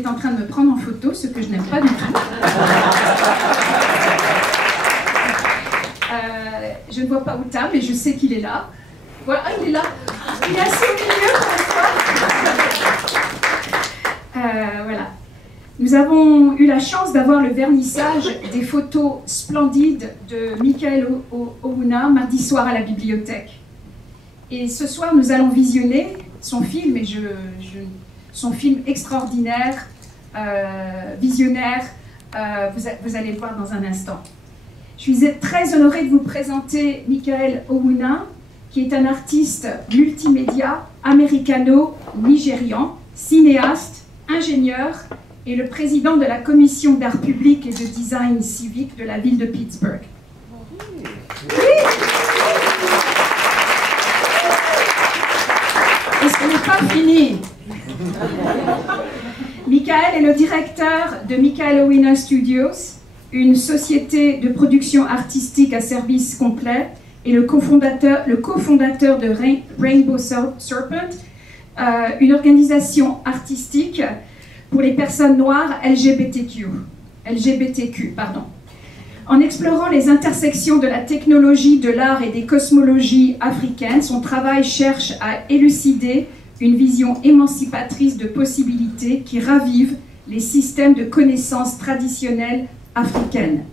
est en train de me prendre en photo, ce que je n'aime pas du tout. Je ne vois pas Outa, mais je sais qu'il est là. Voilà, il est là. Il est assez au milieu pour une fois. Voilà. Nous avons eu la chance d'avoir le vernissage des photos splendides de Michael Owuna mardi soir à la bibliothèque. Et ce soir, nous allons visionner son film, et son film extraordinaire, visionnaire, vous allez le voir dans un instant. Je suis très honorée de vous présenter Michael Owuna, qui est un artiste multimédia américano-nigérian, cinéaste, ingénieur et le président de la commission d'art public et de design civique de la ville de Pittsburgh. Oui. Et ce n'est pas fini. Michael est le directeur de Michael Owuna Studios, une société de production artistique à service complet, et le cofondateur de Rainbow Serpent, une organisation artistique pour les personnes noires LGBTQ. En explorant les intersections de la technologie, de l'art et des cosmologies africaines, son travail cherche à élucider une vision émancipatrice de possibilités qui ravive les systèmes de connaissances traditionnelles africaines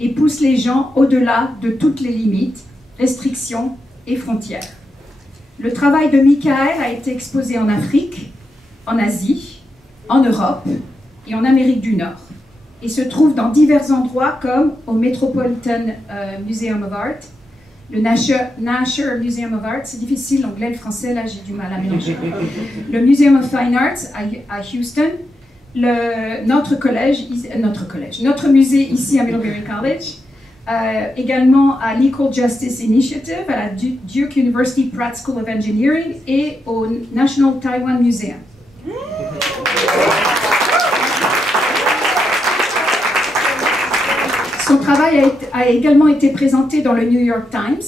et pousse les gens au-delà de toutes les limites, restrictions et frontières. Le travail de Michael a été exposé en Afrique, en Asie, en Europe et en Amérique du Nord, et se trouve dans divers endroits comme au Metropolitan Museum of Art, le Nasher Museum of Art, c'est difficile l'anglais et le français, là j'ai du mal à mélanger, le Museum of Fine Arts à Houston, notre musée ici à Middlebury College, également à l'Equal Justice Initiative, à la Duke University Pratt School of Engineering et au National Taiwan Museum. Son travail a également été présenté dans le New York Times,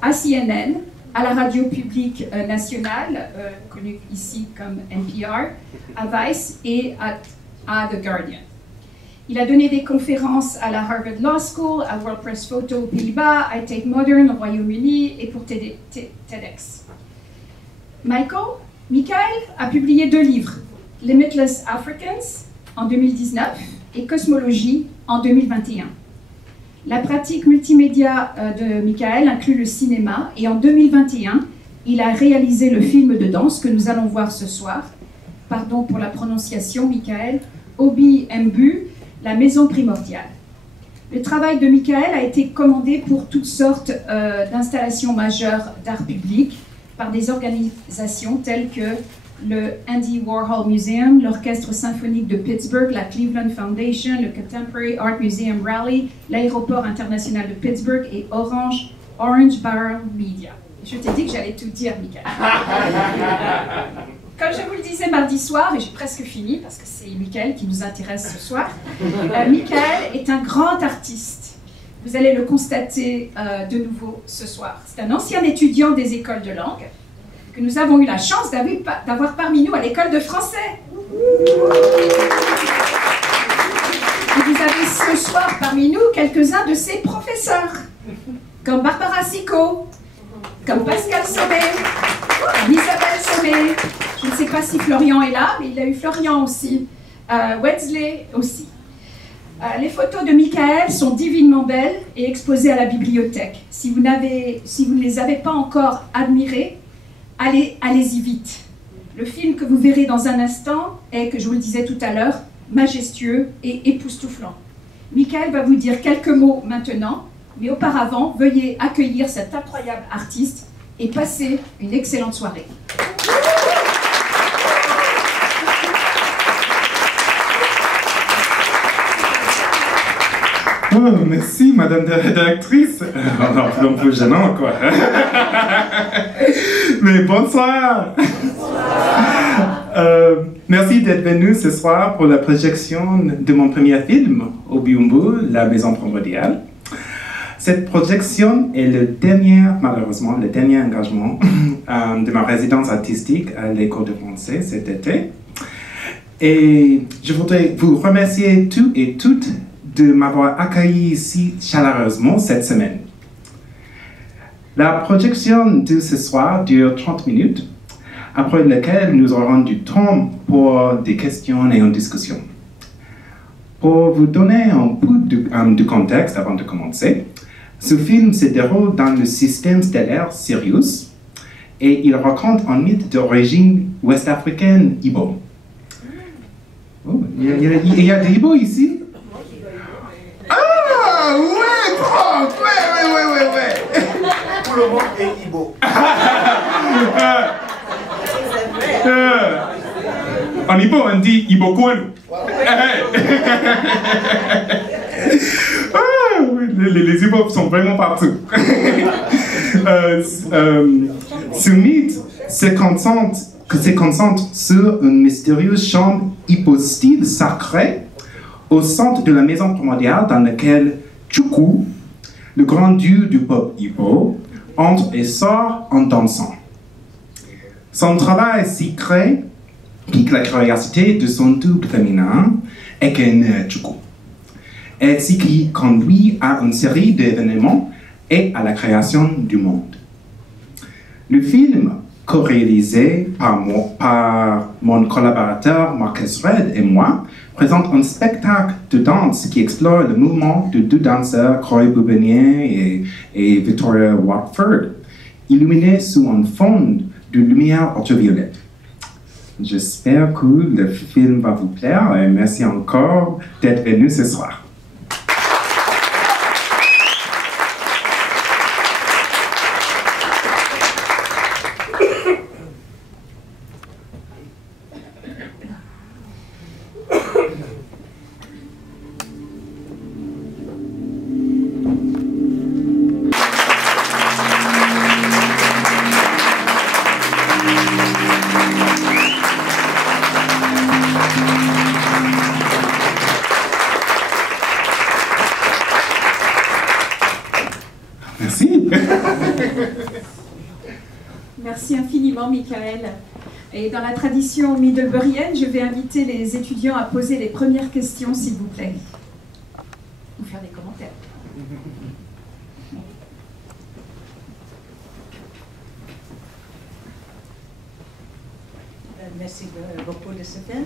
à CNN, à la radio publique nationale, connue ici comme NPR, à Vice et à The Guardian. Il a donné des conférences à la Harvard Law School, à World Press Photo aux Pays-Bas, à Tate Modern au Royaume-Uni et pour TEDx. Michael a publié 2 livres, Limitless Africans en 2019 et Cosmologie en 2021. La pratique multimédia de Michael inclut le cinéma et en 2021, il a réalisé le film de danse que nous allons voir ce soir. Pardon pour la prononciation, Michael. Obi Mbu, La Maison Primordiale. Le travail de Michael a été commandé pour toutes sortes d'installations majeures d'art public par des organisations telles que le Andy Warhol Museum, l'Orchestre symphonique de Pittsburgh, la Cleveland Foundation, le Contemporary Art Museum Raleigh, l'Aéroport international de Pittsburgh et Orange Barrel Media. Je t'ai dit que j'allais tout dire, Michael. Comme je vous le disais mardi soir, et j'ai presque fini parce que c'est Michael qui nous intéresse ce soir, Michael est un grand artiste. Vous allez le constater de nouveau ce soir. C'est un ancien étudiant des écoles de langue que nous avons eu la chance d'avoir parmi nous à l'école de français. Et vous avez ce soir parmi nous quelques-uns de ses professeurs, comme Barbara Sicot, comme Pascal Sommet, comme Isabelle Sommet. Je ne sais pas si Florian est là, mais il a eu Florian aussi, Wesley aussi. Les photos de Michael sont divinement belles et exposées à la bibliothèque. Si vous ne les avez pas encore admirées, allez-y vite. Le film que vous verrez dans un instant est, que je vous le disais tout à l'heure, majestueux et époustouflant. Michael va vous dire quelques mots maintenant, mais auparavant, veuillez accueillir cet incroyable artiste et passer une excellente soirée. Oh, merci, madame la directrice. Un peu gênant, quoi. Mais bonsoir. Merci d'être venu ce soir pour la projection de mon premier film, Obi Mbu, La Maison Primordiale. Cette projection est malheureusement, le dernier engagement de ma résidence artistique à l'École de français cet été. Et je voudrais vous remercier tous et toutes de m'avoir accueilli si chaleureusement cette semaine. La projection de ce soir dure 30 minutes, après laquelle nous aurons du temps pour des questions et une discussion. Pour vous donner un peu de contexte avant de commencer, ce film se déroule dans le système stellaire Sirius et il raconte un mythe d'origine ouest-africaine Igbo. Oh, il y a des Igbo ici? Ah, ouais, trop! Ouais. Tout le monde est Igbo. En Igbo, on dit Igbo Kwenu. Les Igbo sont vraiment partout. Ce mythe se concentre sur une mystérieuse chambre hypostyle sacrée au centre de la maison primordiale dans laquelle Chukwu, le grand dieu du peuple Igbo, entre et sort en dansant. Son travail secret pique la curiosité de son double féminin, Eken Chukwu, et ce qui conduit à une série d'événements et à la création du monde. Le film, co-réalisé par mon collaborateur Marcus Red et moi, présente un spectacle de danse qui explore le mouvement de deux danseurs, Croy Boubenier et Victoria Watford, illuminés sous un fond de lumière ultraviolette. J'espère que le film va vous plaire et merci encore d'être venu ce soir. Merci infiniment, Michael. Et dans la tradition middleburyienne, je vais inviter les étudiants à poser les premières questions, s'il vous plaît. Ou faire des commentaires. Merci beaucoup de ce film.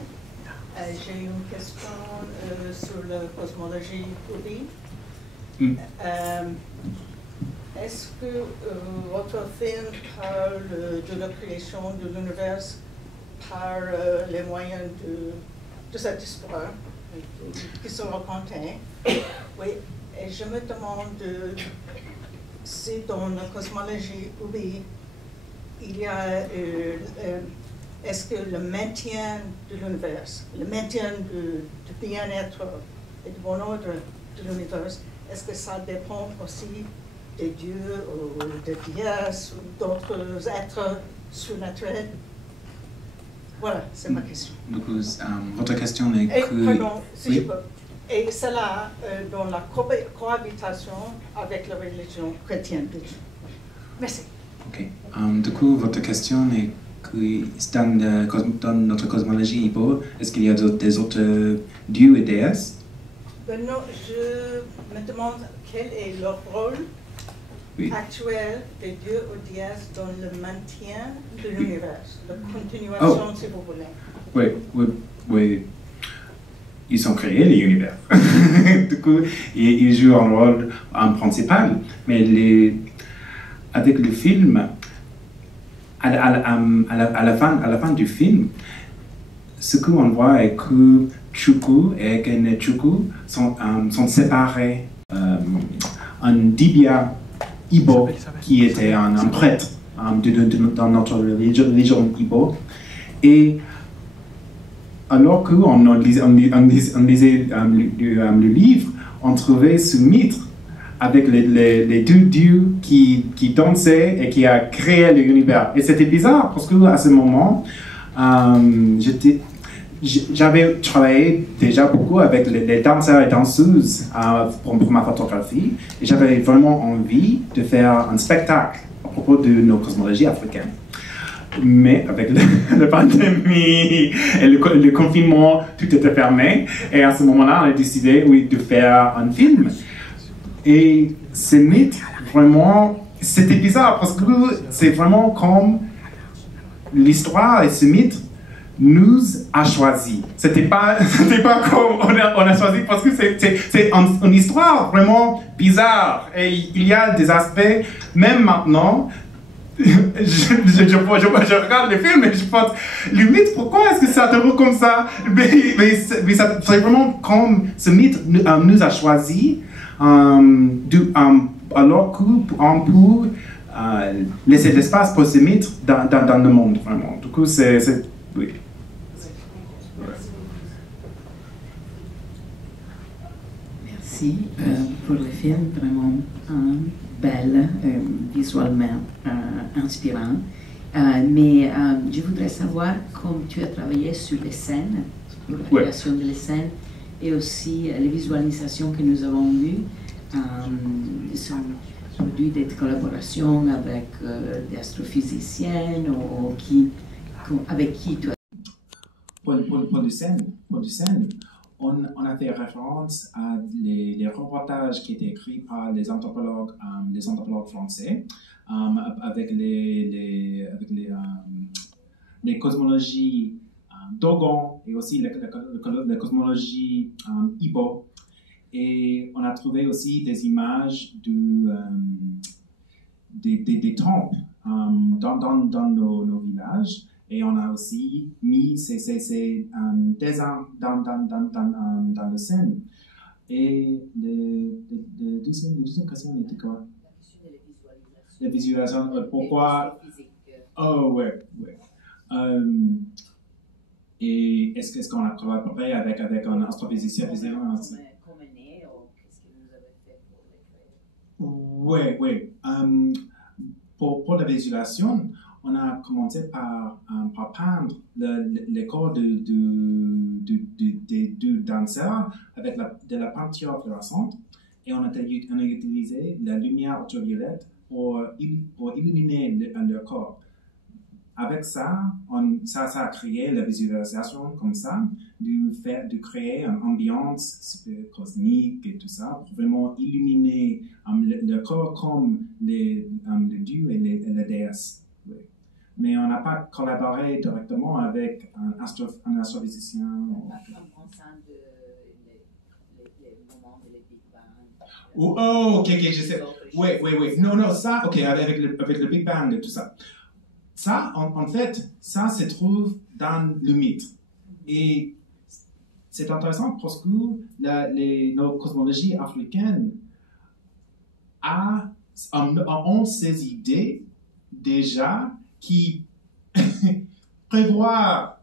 J'ai une question sur la cosmologie Ubi. Est-ce que votre film parle de la création de l'univers par les moyens de cette histoire qui sont racontées? Oui, et je me demande si dans la cosmologie Ubi, il y a, est-ce que le maintien de l'univers, le maintien du bien-être et du bon ordre de l'univers, est-ce que ça dépend aussi des dieux ou des déesses ou d'autres êtres surnaturels? Voilà, c'est ma question. Du coup, votre question est que... Pardon, si oui. je peux. Et cela dans la cohabitation avec la religion chrétienne. Merci. Ok. Du coup, votre question est que dans notre cosmologie Igbo, est-ce qu'il y a des autres dieux et déesses? Non, je me demande quel est leur rôle actuel des dieux ou déesses dans le maintien de l'univers, la continuation, si vous voulez. Oui. Ils ont créé l'univers. Du coup, ils jouent un rôle principal. Mais avec le film, à la fin du film, ce qu'on voit est que Chukwu et Chukwu sont séparés. Un Dibia Igbo, qui était un prêtre dans notre religion Igbo, et alors qu'on lisait le livre, on trouvait ce mythe avec les deux dieux qui dansaient et qui a créé l'univers. Et c'était bizarre parce qu'à ce moment, j'avais travaillé déjà beaucoup avec les danseurs et danseuses pour ma photographie, et j'avais vraiment envie de faire un spectacle à propos de nos cosmologies africaines. Mais avec la pandémie et le confinement, tout était fermé. Et à ce moment-là, on a décidé, oui, de faire un film. Et ce mythe, vraiment, c'était bizarre parce que c'est vraiment comme l'histoire et ce mythe nous a choisi. C'était pas comme on a choisi parce que c'est une histoire vraiment bizarre. Et il y a des aspects, même maintenant, je regarde le film et je pense, le mythe, pourquoi est-ce que ça te rend comme ça? Mais c'est vraiment comme ce mythe nous a choisi, alors qu'on peut laisser de l'espace pour ce mythe dans le monde, vraiment. Du coup, oui. Merci pour le film, vraiment belle, visuellement inspirant. Mais je voudrais savoir comment tu as travaillé sur les scènes, sur la création de les scènes, et aussi les visualisations que nous avons vues sont produits des collaborations avec des astrophysiciennes ou avec qui tu as... Pour du scène, on a fait référence à les reportages qui étaient écrits par les anthropologues français avec les cosmologies Dogon et aussi la cosmologie Igbo. Et on a trouvé aussi des images des temples dans nos villages. Et on a aussi mis ces dessins dans le scène. Et la deuxième question était quoi? La visualisation. Pourquoi? Oh, ouais. Et est-ce qu'on a collaboré avec un astrophysicien? Qu'est-ce que vous avez fait pour les créer? Oui. Pour la visualisation, on a commencé par peindre le corps du danseur avec de la peinture fluorescente et on a utilisé la lumière ultraviolette pour illuminer le corps. Avec ça, ça a créé la visualisation comme ça, de créer une ambiance super cosmique et tout ça, pour vraiment illuminer le corps comme le dieu et la déesse. Oui. Mais on n'a pas collaboré directement avec un astrophysicien. Pas comme ensemble les moments de Big Bang. Oh, ok, je sais. Oui. Non, ça, ok, avec le Big Bang et tout ça. Ça, en fait, ça se trouve dans le mythe. Et c'est intéressant parce que nos cosmologies africaines ont ces idées déjà qui prévoient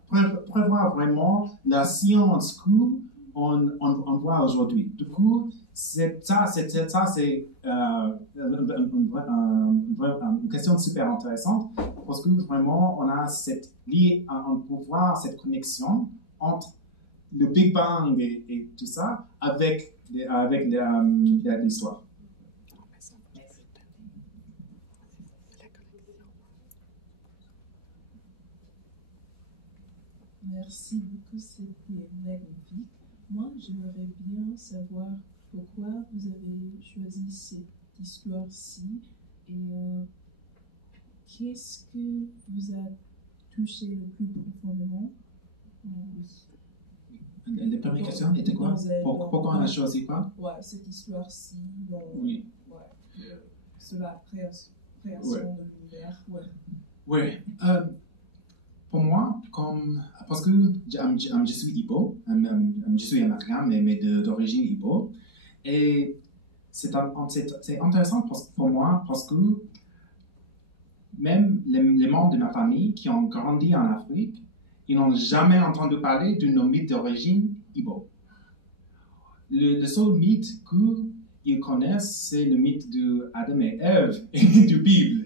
vraiment la science qu'on voit aujourd'hui. Du coup, c'est une question super intéressante parce que vraiment on a on peut voir cette connexion entre le Big Bang et tout ça avec l'histoire. Merci beaucoup, c'était magnifique. Moi, j'aimerais bien savoir pourquoi vous avez choisi cette histoire-ci et qu'est-ce que vous a touché le plus profondément? La première question était quoi? Pourquoi on a choisi quoi? Ouais, cette histoire-ci, oui. sur la création de l'univers. Oui. Pour moi, parce que je suis Igbo, je suis américain, mais d'origine Igbo, et c'est intéressant pour moi parce que même les membres de ma famille qui ont grandi en Afrique, ils n'ont jamais entendu parler de nos mythes d'origine Igbo. Le seul mythe qu'ils connaissent, c'est le mythe d'Adam et Ève et de Bible.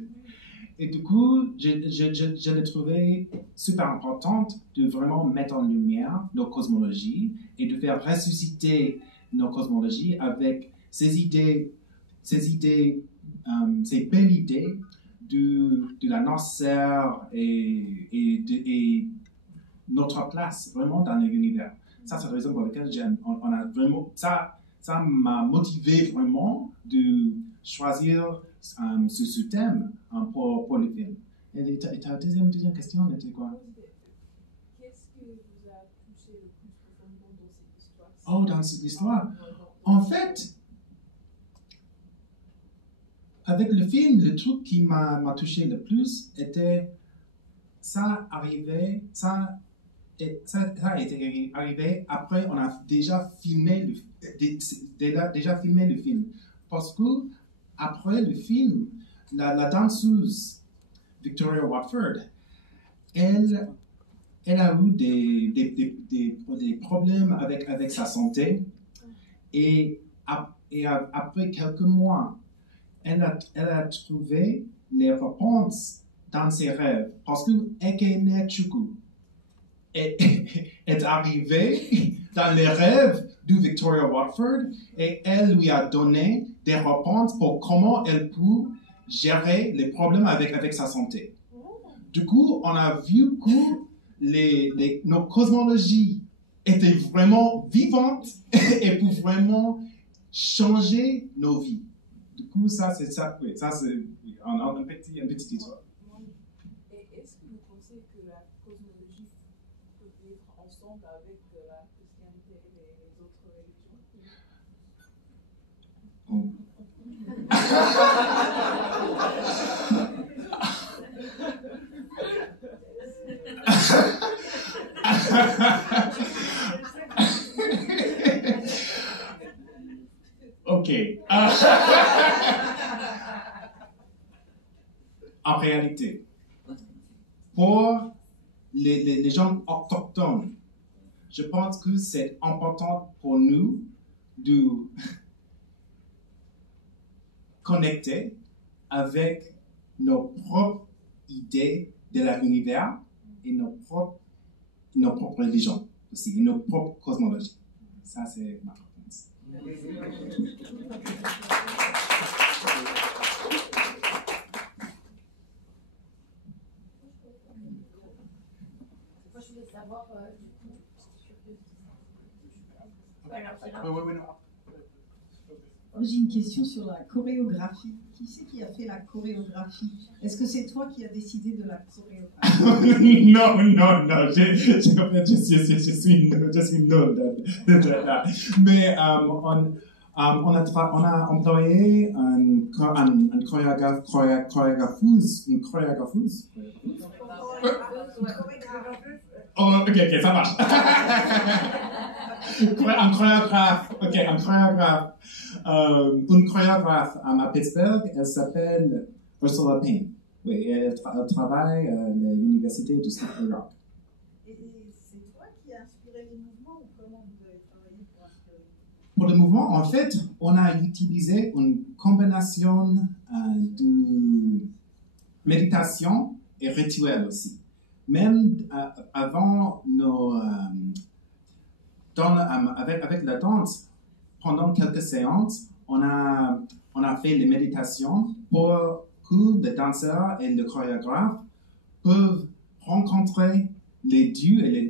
Et du coup, je l'ai trouvé super importante de vraiment mettre en lumière nos cosmologies et de faire ressusciter nos cosmologies avec ces belles idées de la noirceur et notre place vraiment dans l'univers. Ça, c'est la raison pour laquelle j'aime. On a vraiment, ça m'a motivé vraiment de choisir ce thème pour le film. Et ta deuxième question était quoi? Qu'est-ce qui vous a touché le plus profondément dans cette histoire? Oh, dans cette histoire. En fait, avec le film, le truc qui m'a touché le plus était ça a été arrivé après on a déjà filmé le film. Parce que après le film, la danseuse Victoria Watford, elle a eu des problèmes avec sa santé et après quelques mois, elle a trouvé les réponses dans ses rêves parce que Ekene Chukwu est arrivée dans les rêves de Victoria Watford et elle lui a donné des réponses pour comment elle peut gérer les problèmes avec sa santé. Du coup, on a vu que nos cosmologies étaient vraiment vivantes et pouvaient vraiment changer nos vies. Du coup, ça c'est une petite histoire. Et est-ce que vous pensez que la cosmologie peut vivre ensemble avec la christianité et les autres religions? Oh. Ok. En réalité, pour les gens autochtones, je pense que c'est important pour nous de connecter avec nos propres idées de l'univers et nos propres religions aussi, et nos propres cosmologies. Ça, c'est ma réponse. Moi, je voulais savoir, du coup, J'ai une question sur la chorégraphie. Qui c'est qui a fait la chorégraphie? Est-ce que c'est toi qui as décidé de la chorégraphie? Non, je suis nul. Mais on a employé une chorégrapheuse. Oh, ok, ça marche. Un chorégraphe. Une chorégraphe à Pittsburgh, elle s'appelle Ursula Payne. Oui, elle travaille à l'université de New York. Et c'est toi qui as inspiré les mouvements ou comment vous avez travaillé pour inspirer? Pour le mouvement, en fait, on a utilisé une combinaison de méditation et rituel aussi. Même avant avec la danse, pendant quelques séances, on a fait les méditations pour que le danseur et le chorégraphe peuvent rencontrer les dieux et les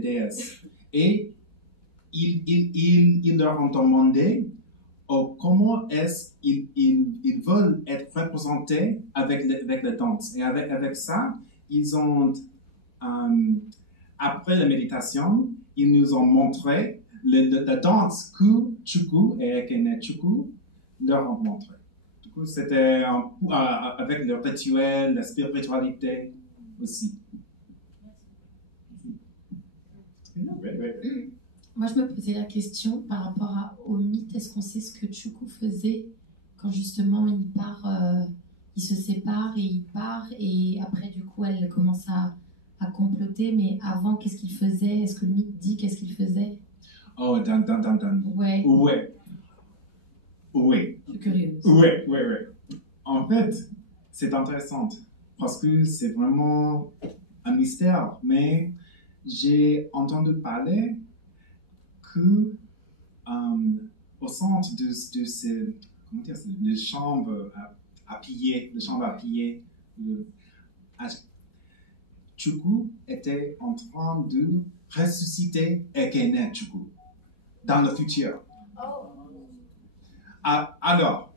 déesses. Et ils leur ont demandé comment est-ce qu'ils veulent être représentés avec la danse. Et avec ça, ils ont, après la méditation, ils nous ont montré la danse que Chukwu et Ekene Chukwu leur ont montré. Du coup, c'était avec le rituel, la spiritualité aussi. Moi, je me posais la question par rapport au mythe. Est-ce qu'on sait ce que Chukwu faisait quand justement il part, il se sépare et il part et après du coup elle commence à comploter, mais avant qu'est-ce qu'il faisait? Est-ce que le mythe dit qu'est-ce qu'il faisait? Oh, Ouais. Oui. Je suis curieuse. Oui. En fait, c'est intéressant parce que c'est vraiment un mystère, mais j'ai entendu parler que au centre de ces, comment dire, les chambres piller, la chambre à piller. Chukwu était en train de ressusciter Ekene Chukwu dans le futur. Alors,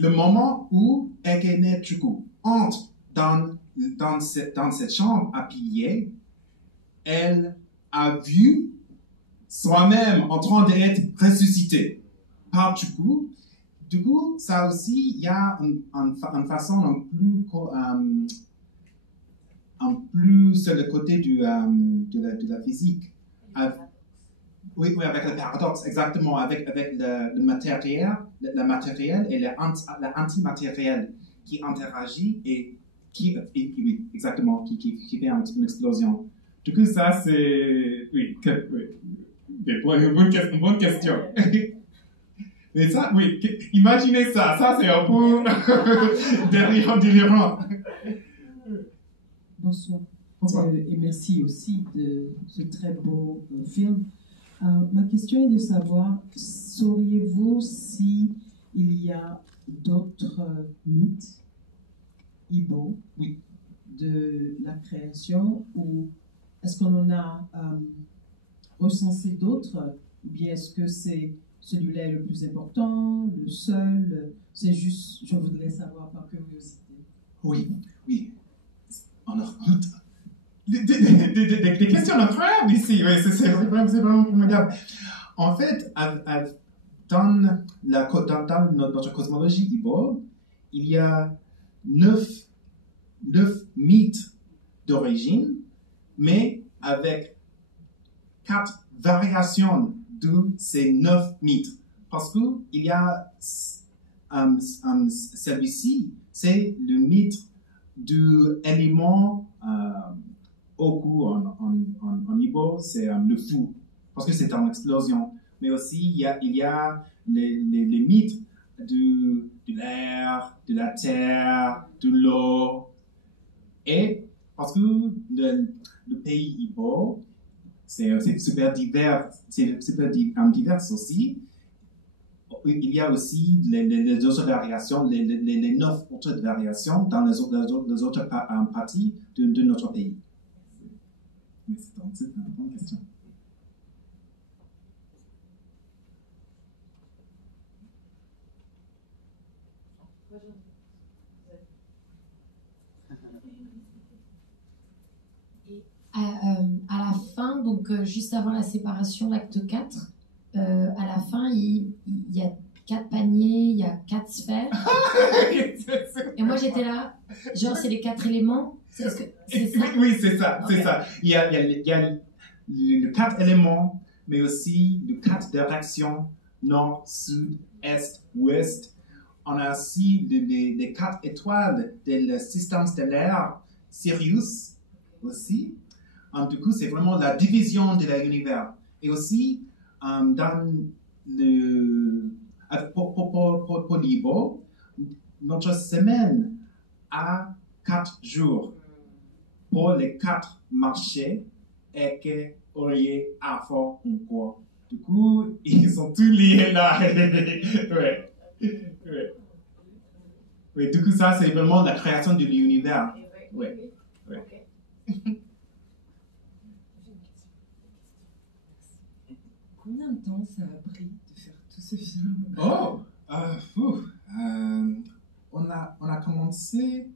le moment où Ekene Chukwu entre dans cette chambre à piller, elle a vu soi-même en train d'être ressuscité par Chukwu. Du coup, ça aussi, il y a une façon un plus sur le côté de la physique. Oui, avec le paradoxe, exactement, avec le matériel, le matériel et l'antimatériel qui interagit et oui, exactement, qui fait une explosion. Du coup, ça, c'est... Oui, une bonne question. Mais ça, oui, imaginez ça c'est un peu délirant. Bonsoir. Bonsoir. Et merci aussi de ce très beau film. Ma question est de savoir, sauriez-vous si il y a d'autres mythes Igbo de la création, ou est-ce qu'on en a recensé d'autres, ou bien est-ce que c'est celui-là le plus important, le seul? C'est juste, je voudrais savoir par curiosité. Oui. Des questions incroyables ici, oui, c'est vraiment formidable. En fait, dans notre cosmologie Igbo, il y a 9 mythes d'origine, mais avec 4 variations de ces 9 mythes. Parce qu'il y a celui-ci, c'est le mythe de l'élément Oku en Igbo, c'est le fou, parce que c'est une explosion. Mais aussi, il y a les mythes de l'air, de la terre, de l'eau. Et parce que le pays Igbo, c'est super divers, divers aussi. Il y a aussi les autres variations, les 9 autres variations dans les autres parties de notre pays. Mais c'est une bonne question. Et à la fin, donc juste avant la séparation, l'acte 4, à la fin, il y a 4 paniers, il y a 4 sphères. Et moi, j'étais là, genre, c'est les 4 éléments. C'est ça? Oui, c'est ça, Okay. c'est ça. Il y a le 4 éléments, mais aussi le 4 directions, nord, sud, est, ouest. On a aussi les 4 étoiles du système stellaire, Sirius aussi. Du coup, c'est vraiment la division de l'univers. Et aussi, dans pour l'Igbo, notre semaine a 4 jours pour les 4 marchés et que Oye, Afo, Nkwo. Du coup, ils sont tous liés là. Ouais. Oui, du coup, ça, c'est vraiment la création de l'univers. Oui. Okay. Combien de temps ça a pris de faire tout ce film? On a commencé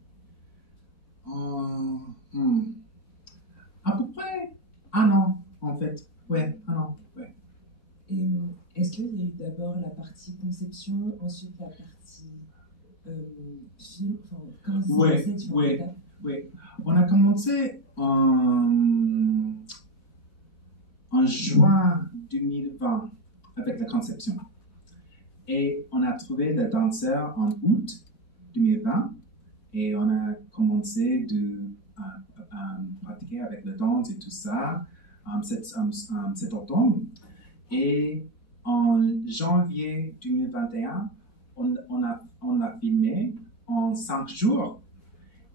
à peu près 1 an, en fait. Ouais, 1 an. Ouais. Et est-ce qu'il y a eu d'abord la partie conception, ensuite la partie film, enfin, comment ça s'est passé? Oui. On a commencé en juin 2020 avec la conception. Et on a trouvé le danseur en août 2020 et on a commencé à pratiquer avec le danse et tout ça cet automne. Et en janvier 2021, on a filmé en 5 jours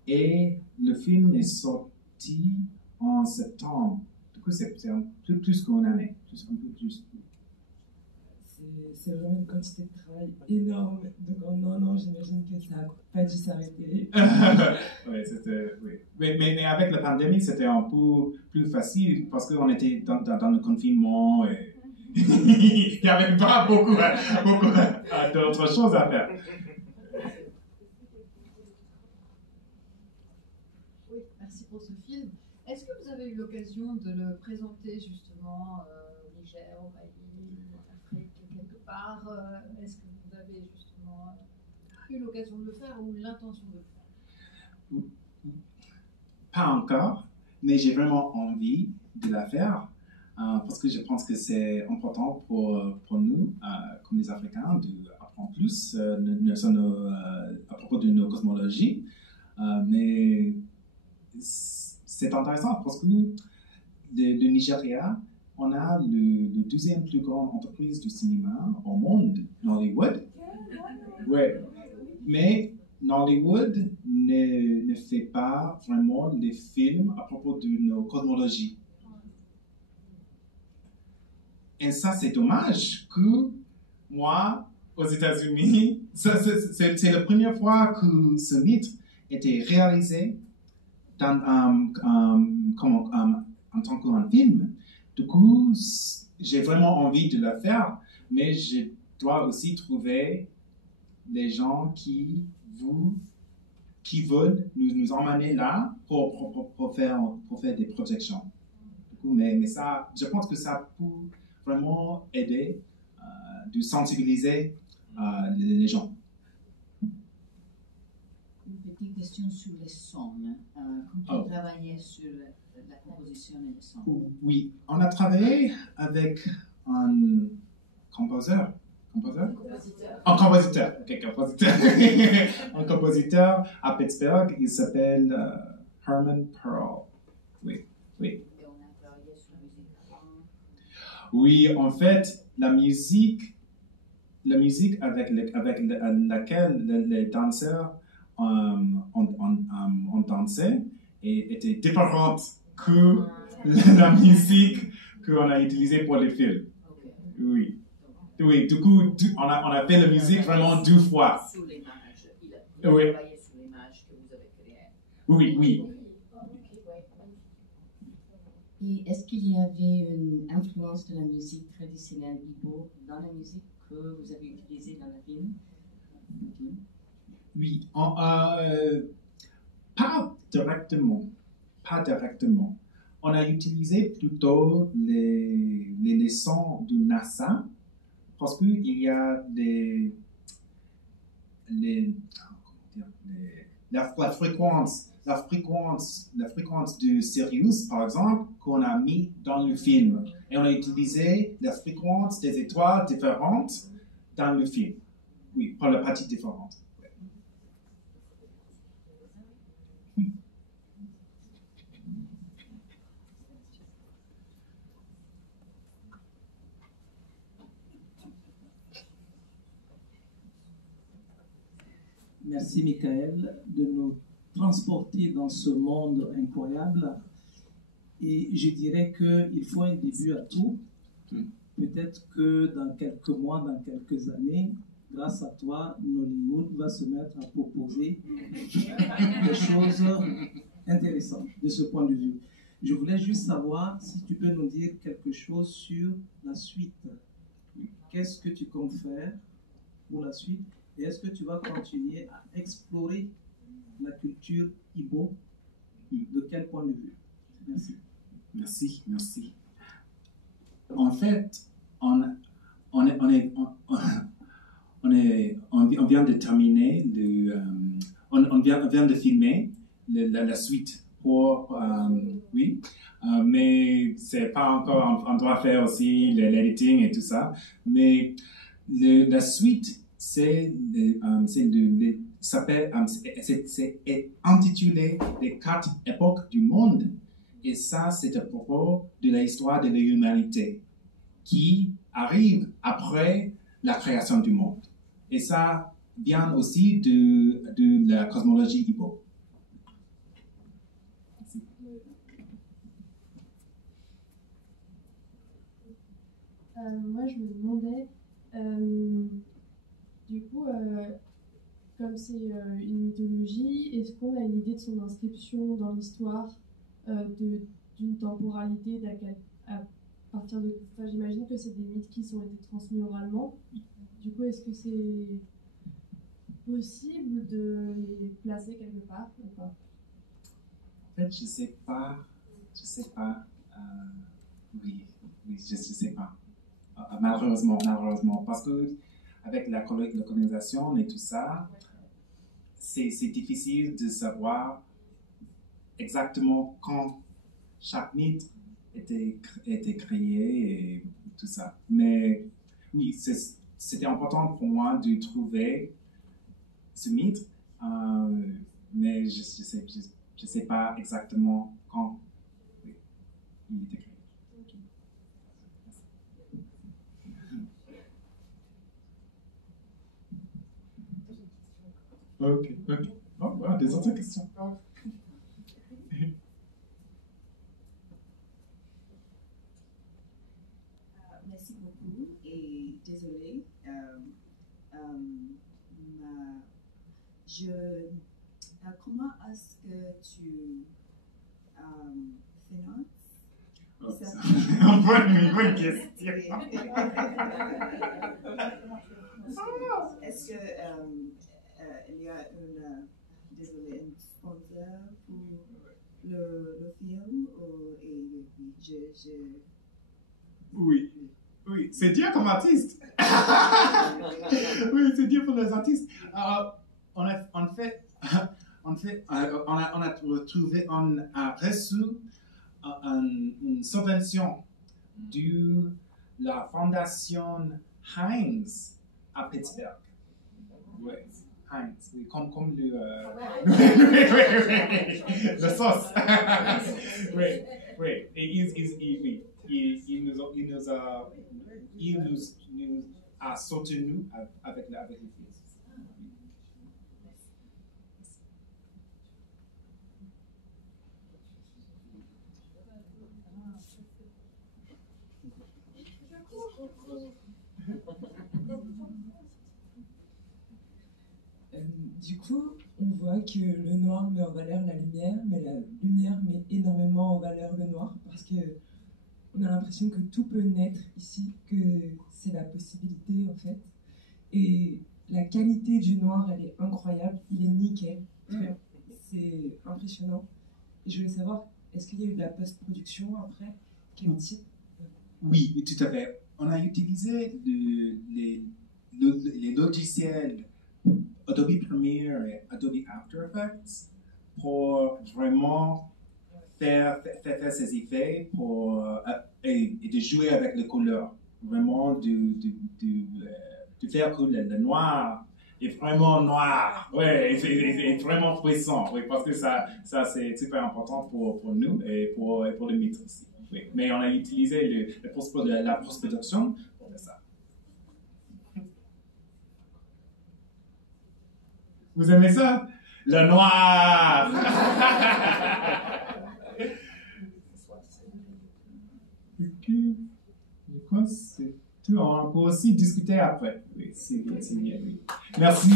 et le film est sorti en septembre. Du coup, c'est un peu plus qu'une année. Un peu plus. C'est vraiment une quantité de travail énorme. Donc en 1 an, j'imagine que ça n'a pas dû s'arrêter. Oui. Mais avec la pandémie, c'était un peu plus facile parce qu'on était dans le confinement et il n'y avait pas beaucoup d'autres choses à faire. Oui, merci pour ce film. Est-ce que vous avez eu l'occasion de le présenter justement au Niger, au Mali, en Afrique, quelque part? Est-ce que vous avez justement eu l'occasion de le faire ou l'intention de le faire? Pas encore, mais j'ai vraiment envie de la faire parce que je pense que c'est important pour nous, comme les Africains, d'apprendre plus à propos de nos cosmologies. Mais c'est intéressant parce que le Nigeria, on a le deuxième plus grande entreprise du cinéma au monde, Nollywood. Ouais. Mais Nollywood ne fait pas vraiment les films à propos de nos cosmologies. Et ça, c'est dommage que moi, aux États-Unis, c'est la première fois que ce mythe était réalisé en tant qu'un film. Du coup, j'ai vraiment envie de le faire, mais je dois aussi trouver les gens qui veulent nous emmener là pour faire des projections. Du coup, mais ça, je pense que ça peut vraiment aider de sensibiliser les gens. Une petite question sur les sons. Quand tu travaillais sur la composition et les sons. Oui, on a travaillé avec un compositeur. Un compositeur à Pittsburgh, il s'appelle Herman Pearl. Oui. Et on a travaillé sur la musique avant. Oui, en fait, la musique avec laquelle les danseurs ont dansé était différente que la musique qu'on a utilisée pour les films. Okay. Oui. Oui, du coup, on a fait la musique vraiment 2 fois. Sur l'image, il a Oui. travaillé sur l'image que vous avez créée. Oui. Et est-ce qu'il y avait une influence de la musique traditionnelle Igbo dans la musique que vous avez utilisée dans le film? Oui, pas directement. On a utilisé plutôt les sons du NASA parce qu'il y a la fréquence de Sirius, par exemple, qu'on a mis dans le film. Et on a utilisé la fréquence des étoiles différentes dans le film. Oui, pour la partie différente. Merci Michael de nous transporter dans ce monde incroyable. Et je dirais qu'il faut un début à tout. Peut-être que dans quelques mois, dans quelques années, grâce à toi, Nollywood va se mettre à proposer des choses intéressantes de ce point de vue. Je voulais juste savoir si tu peux nous dire quelque chose sur la suite. Qu'est-ce que tu comptes faire pour la suite? Et est-ce que tu vas continuer à explorer la culture Igbo? De quel point de vue? Merci. Merci. En fait, on vient de terminer on vient de filmer la suite pour oui, mais c'est pas encore, on doit faire aussi l'editing et tout ça, mais la suite c'est intitulé Les 4 époques du monde. Et ça, c'est à propos de l'histoire de l'humanité qui arrive après la création du monde. Et ça vient aussi de la cosmologie Igbo. Moi, je me demandais, du coup, comme c'est une mythologie, est-ce qu'on a une idée de son inscription dans l'histoire d'une temporalité à partir de... Enfin, j'imagine que c'est des mythes qui ont été transmis oralement. Du coup, est-ce que c'est possible de les placer quelque part ou pas? En fait, je sais pas. Oui, je sais pas. Malheureusement, parce que avec la colonisation et tout ça, c'est difficile de savoir exactement quand chaque mythe était créé et tout ça. Mais oui, c'était important pour moi de trouver ce mythe, mais je sais pas exactement quand il était créé. Ok. Oh, voilà, des autres questions. Merci beaucoup et désolé. Comment est-ce que tu finances? Bonne question. Est-ce que il y a un sponsor pour le film Oui, c'est dur comme artiste. Oui, c'est dur pour les artistes. On a reçu une subvention de la fondation Heinz à Pittsburgh. Oui, Heinz, oui, comme le la sauce. Oui, et il nous a soutenu avec les filles. Du coup, on voit que le noir met en valeur la lumière, mais la lumière met énormément en valeur le noir, parce que on a l'impression que tout peut naître ici, que c'est la possibilité en fait. Et la qualité du noir, elle est incroyable, il est nickel, c'est impressionnant. Et je voulais savoir, est-ce qu'il y a eu de la post-production après? Quel type? Oui, tout à fait. On a utilisé les logiciels Adobe Premiere et Adobe After Effects pour vraiment faire ces effets et de jouer avec les couleurs. Vraiment de faire que le noir est vraiment noir. Ouais, c'est vraiment puissant. Oui, parce que ça c'est super important pour nous et pour le mythe aussi. Oui. Mais on a utilisé la post-production pour faire ça. Vous aimez ça? Le noir! Ok. Je crois que c'est tout. On peut aussi discuter après. Oui, c'est bien. Oui. Merci.